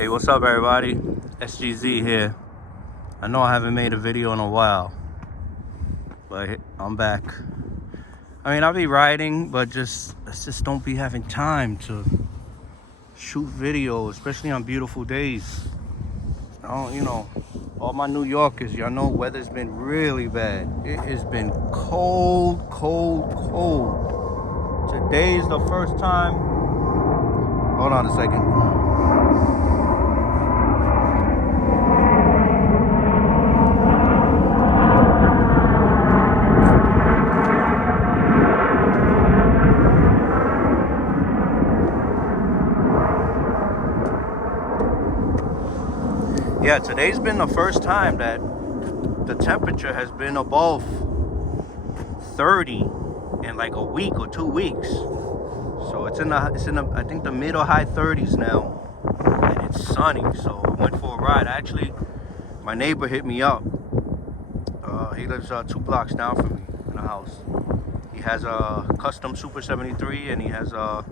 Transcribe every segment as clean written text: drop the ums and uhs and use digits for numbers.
Hey, what's up everybody? SGZ here. I know I haven't made a video in a while, but I'm back. I mean, I'll be riding, but I just don't be having time to shoot video, especially on beautiful days. All my New Yorkers, y'all know weather's been really bad. It has been cold. Today's the first time. Hold on a second. Yeah, today's been the first time that the temperature has been above 30 in like a week or 2 weeks. So it's in the I think the mid or high 30s now, and it's sunny. So I went for a ride. Actually, my neighbor hit me up. He lives 2 blocks down from me in a house. He has a custom Super 73 and he has a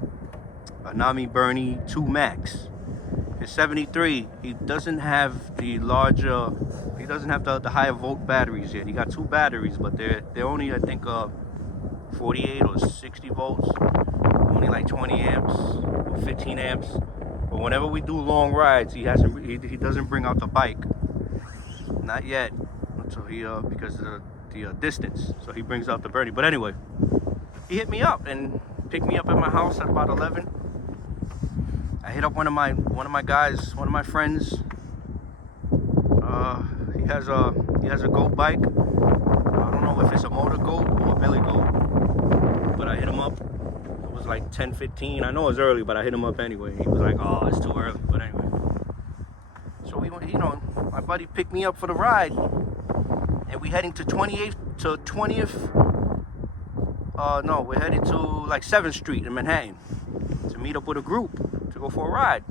Nami Bernie 2 Max. His 73, he doesn't have the larger, he doesn't have the higher volt batteries yet. He got 2 batteries, but they're only, I think, 48 or 60 volts, only like 20 amps or 15 amps. But whenever we do long rides, he doesn't bring out the bike, not yet, until because of the distance. So he brings out the Bernie. But anyway, he hit me up and picked me up at my house at about 11. I hit up one of my guys, one of my friends. He has a goat bike. I don't know if it's a motor goat or a billy goat, but I hit him up. It was like 10:15. I know it's early, but I hit him up anyway. He was like, "Oh, it's too early." But anyway, so we went. My buddy picked me up for the ride, and we heading to 20th. No, we're headed to like 7th Street in Manhattan to meet up with a group to go for a ride.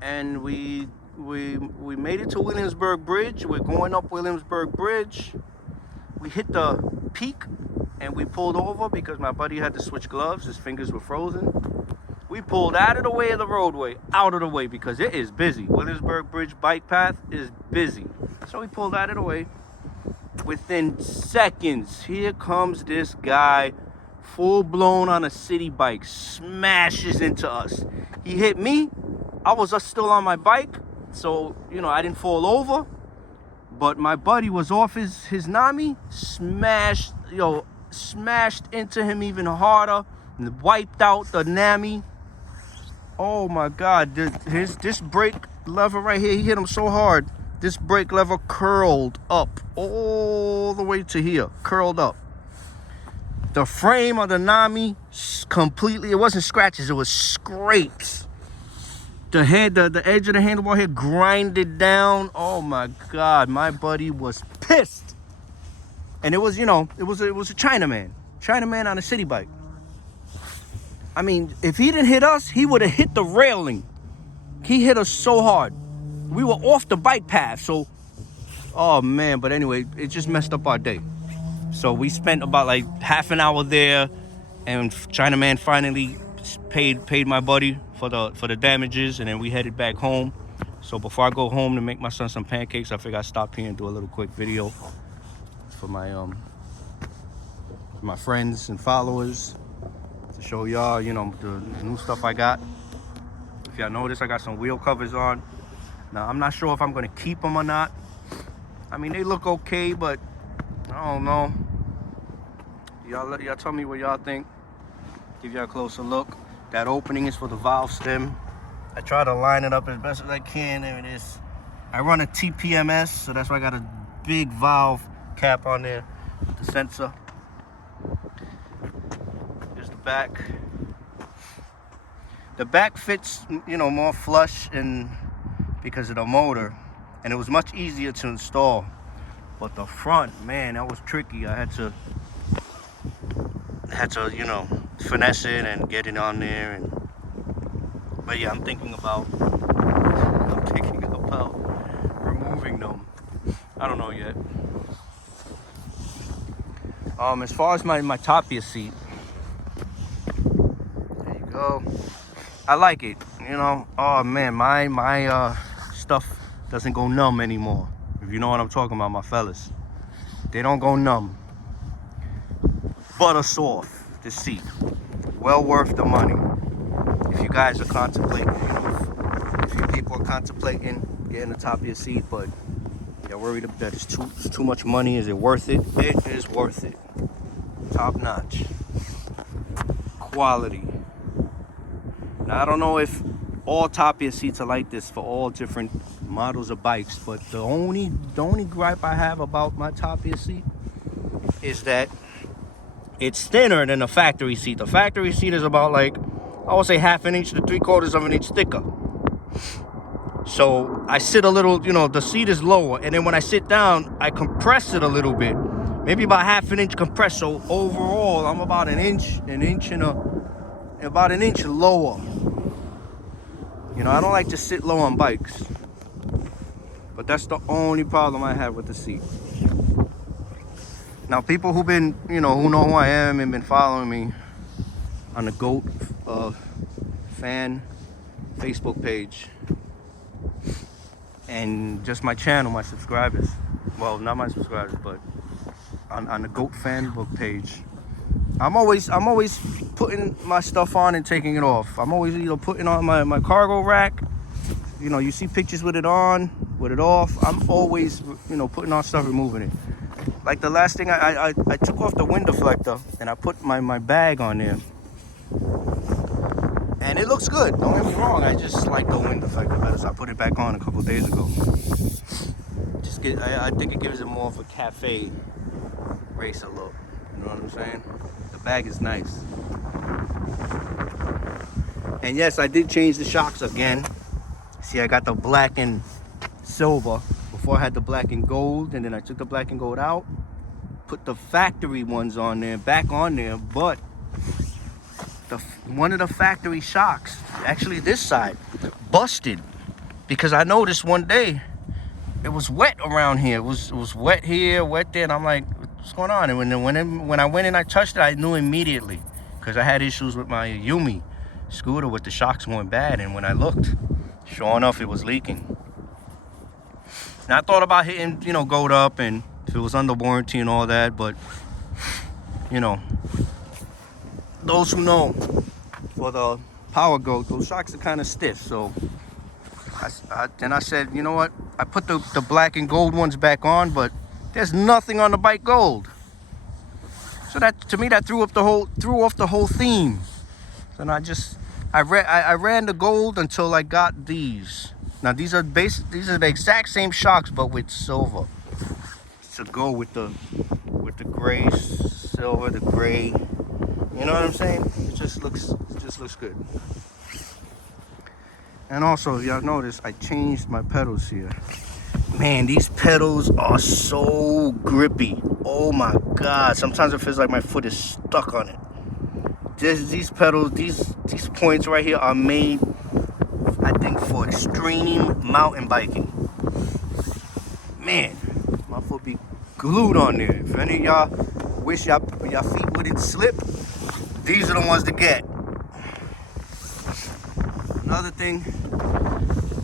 And we made it to Williamsburg Bridge. We're going up Williamsburg Bridge. We hit the peak and we pulled over because my buddy had to switch gloves. His fingers were frozen. We pulled out of the way of the roadway, out of the way, because it is busy. Williamsburg Bridge bike path is busy. So we pulled out of the way. Within seconds, here comes this guy, full blown on a city bike, smashes into us. He hit me. I was still on my bike, so I didn't fall over, but my buddy was off his Nami, smashed into him even harder and wiped out the Nami. Oh my God, this brake lever right here, he hit him so hard, this brake lever curled up all the way to here, curled up. The frame of the Nami completely, it wasn't scratches, it was scrapes. The edge of the handlebar here grinded down. Oh my God, my buddy was pissed. And it was, it was a Chinaman on a city bike. I mean, if he didn't hit us, he would have hit the railing. He hit us so hard. We were off the bike path, so, oh man, but anyway, it just messed up our day. So we spent about like half an hour there, and Chinaman finally paid my buddy for the damages, and then we headed back home. So before I go home to make my son some pancakes, I figured I'd stop here and do a little quick video for my friends and followers to show y'all, the new stuff I got. If y'all notice, I got some wheel covers on. Now I'm not sure if I'm gonna keep them or not. I mean, they look okay, but I don't know. Y'all tell me what y'all think. Give y'all a closer look. That opening is for the valve stem. I try to line it up as best as I can. There it is. I run a TPMS, so that's why I got a big valve cap on there with the sensor. Here's the back. The back fits, more flush and because of the motor, and it was much easier to install. But the front, man, that was tricky. I had to finesse it and get it on there. But yeah, I'm thinking about removing them. I don't know yet. As far as my Topia seat, there you go. I like it. you know, oh man, my stuff doesn't go numb anymore. If you know what I'm talking about, my fellas. They don't go numb. Butter soft, the seat. Well worth the money. If you guys are contemplating, you know, if you people are contemplating getting a Topia seat, but you're worried that it's too much money, is it worth it? It is worth it. Top notch. Quality. Now, I don't know if all Topia seats are like this for all different models of bikes, but the only gripe I have about my Topia seat is that it's thinner than the factory seat. The factory seat is about, like, I would say 1/2 inch to 3/4 of an inch thicker. So I sit a little, you know, the seat is lower, and then when I sit down, I compress it a little bit, maybe about 1/2 inch compressed. So overall, I'm about about an inch lower. You know, I don't like to sit low on bikes, but that's the only problem I have with the seat. Now, people who know who I am and been following me on the GOAT fan Facebook page and just my channel, my subscribers. Well, not my subscribers, but on the GOAT fan book page. I'm always putting my stuff on and taking it off. I'm always either putting on my cargo rack. You know, you see pictures with it on, with it off. I'm always, you know, putting on stuff, removing it. Like the last thing, I took off the wind deflector and I put my bag on there. And it looks good, don't get me wrong. I just like the wind deflector better, so I put it back on a couple of days ago. I think it gives it more of a cafe racer look. You know what I'm saying? The bag is nice. And yes, I did change the shocks again. See, I got the black and silver. Before I had the black and gold, and then I took the black and gold out, put the factory ones on there, back on there, but one of the factory shocks, actually this side, busted, because I noticed one day it was wet around here. It was wet here, wet there, and I'm like, what's going on? And when I went and I touched it, I knew immediately, because I had issues with my Yumi scooter with the shocks going bad, and when I looked, sure enough, it was leaking. Now, I thought about hitting, you know, Goat Up, and if it was under warranty and all that, but, you know, those who know, for the Power Goat, those shocks are kind of stiff. So then I said, you know what? I put the black and gold ones back on, but there's nothing on the bike gold. So that, to me, that threw off the whole theme. So now I ran the gold until I got these. Now these are the exact same shocks, but with silver to go with the gray silver, the gray. You know what I'm saying? It just looks good. And also, y'all notice I changed my pedals here. Man, these pedals are so grippy. Oh my God! Sometimes it feels like my foot is stuck on it. These pedals, these points right here are made, I think, for extreme mountain biking. Man, my foot be glued on there. If any of y'all wish y'all feet wouldn't slip, these are the ones to get. Another thing,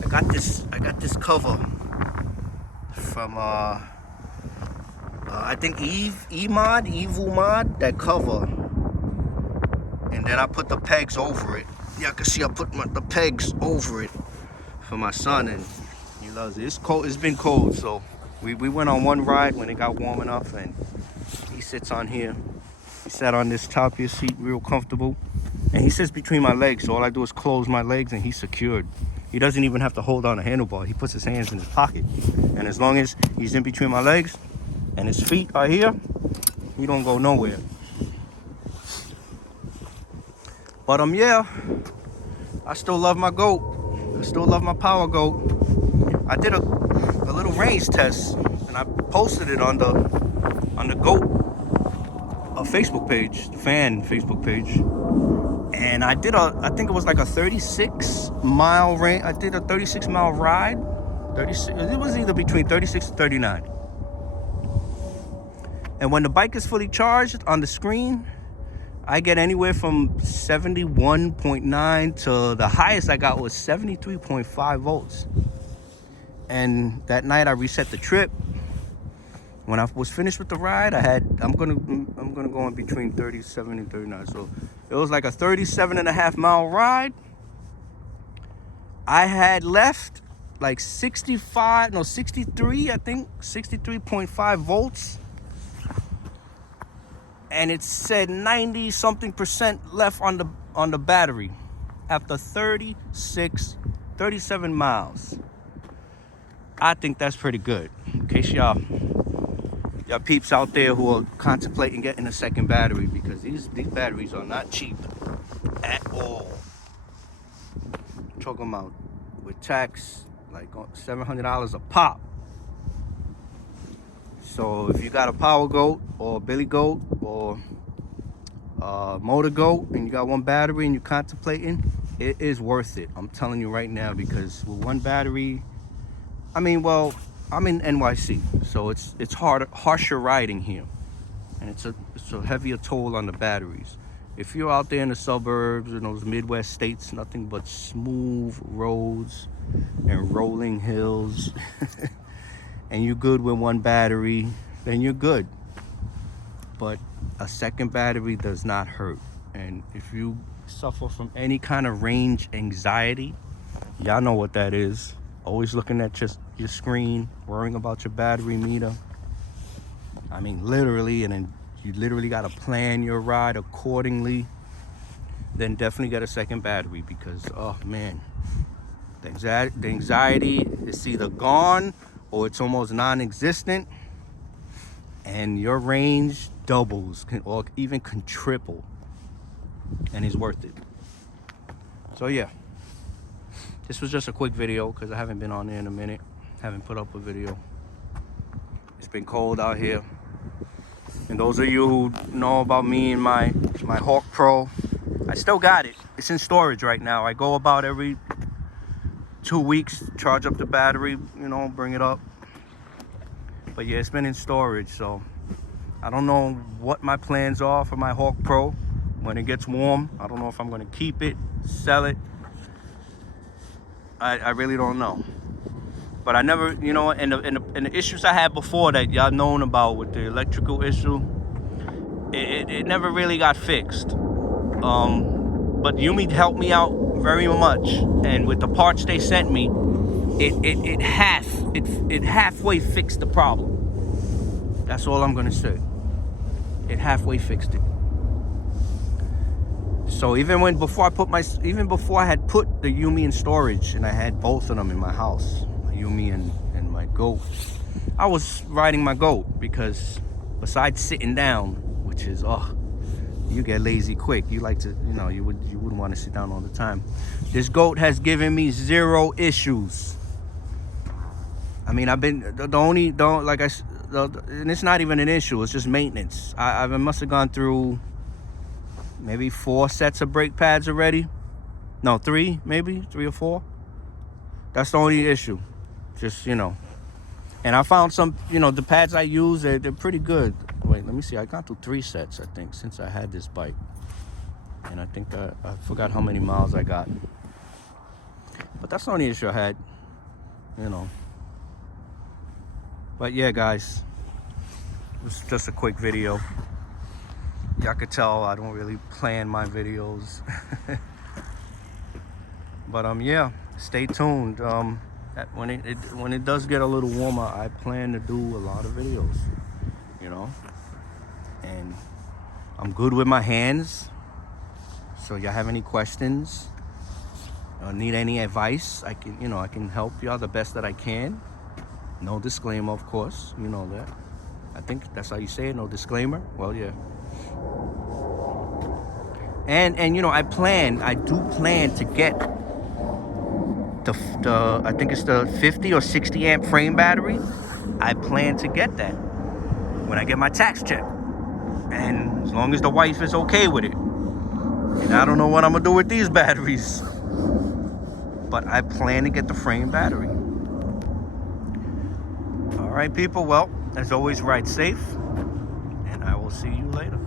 I got this cover from I think Evil Mod, that cover, and then I put the pegs over it. Y'all can see I put the pegs over it for my son, and he loves it. It's cold. It's been cold, so we went on one ride when it got warm enough, and he sits on here. He sat on this Topia seat, real comfortable, and he sits between my legs. So all I do is close my legs, and he's secured. He doesn't even have to hold on a handlebar. He puts his hands in his pocket, and as long as he's in between my legs and his feet are here, he don't go nowhere. But yeah, I still love my GOAT. I still love my Power GOAT. I did a little range test, and I posted it on the GOAT Facebook page, the fan Facebook page. And I think it was like a 36-mile range. I did a 36-mile ride. It was either between 36 and 39. And when the bike is fully charged on the screen, I get anywhere from 71.9 to the highest I got was 73.5 volts. And that night I reset the trip. When I was finished with the ride, I'm gonna go in between 37 and 39. So it was like a 37.5 mile ride. I had left like 63, I think 63.5 volts. And it said 90 something percent left on the battery after 37 miles. I think that's pretty good. In case y'all peeps out there who are contemplating getting a second battery, because these batteries are not cheap at all. I'm talking about with tax, like $700 a pop. So if you got a Power Goat or Billy Goat or Motor Goat and you got one battery and you're contemplating, it is worth it. I'm telling you right now, because with one battery, I'm in NYC, so it's harsher riding here, and it's a heavier toll on the batteries. If you're out there in the suburbs in those Midwest states, nothing but smooth roads and rolling hills, and you're good with one battery, then you're good. But a second battery does not hurt. And if you suffer from any kind of range anxiety, y'all know what that is. Always looking at your screen, worrying about your battery meter. I mean, literally, and then you literally got to plan your ride accordingly. Then definitely get a second battery, because, oh man, the anxiety is either gone or it's almost non-existent, and your range doubles or even can triple, and it's worth it. So yeah, this was just a quick video because I haven't been on there in a minute. Haven't put up a video. It's been cold out here. And those of you who know about me and my Hawk Pro, I still got it. It's in storage right now. I go about every 2 weeks, charge up the battery, bring it up. But yeah, it's been in storage, so I don't know what my plans are for my Hawk Pro when it gets warm. I don't know if I'm gonna keep it, sell it. I really don't know. But I never, and the issues I had before that y'all known about with the electrical issue, it never really got fixed. But Yumi helped me out very much, and with the parts they sent me, it halfway fixed the problem. That's all I'm gonna say. It halfway fixed it. So even before I had put the Yumi in storage, and I had both of them in my house, my Yumi and my Goat, I was riding my Goat, because besides sitting down, which is, you get lazy quick. You like to, you wouldn't want to sit down all the time. This Goat has given me 0 issues. I mean, and it's not even an issue. It's just maintenance. I must have gone through maybe 4 sets of brake pads already. No, 3 maybe, 3 or 4. That's the only issue. Just, And I found some, the pads I use, they're pretty good. Wait, let me see. I got through 3 sets, I think, since I had this bike. And I think I forgot how many miles I got. But that's the only issue I had, But yeah, guys, it was just a quick video. Y'all could tell I don't really plan my videos. But yeah, stay tuned. When it does get a little warmer, I plan to do a lot of videos, and I'm good with my hands. So y'all have any questions, need any advice, I can help y'all the best that I can. No disclaimer, of course, you know that. I think that's how you say it, no disclaimer. Well, yeah. And I do plan to get the I think it's the 50 or 60 amp frame battery. I plan to get that when I get my tax check, and as long as the wife is okay with it. And I don't know what I'm gonna do with these batteries, but I plan to get the frame battery. All right, people. Well, as always, ride safe, and I will see you later.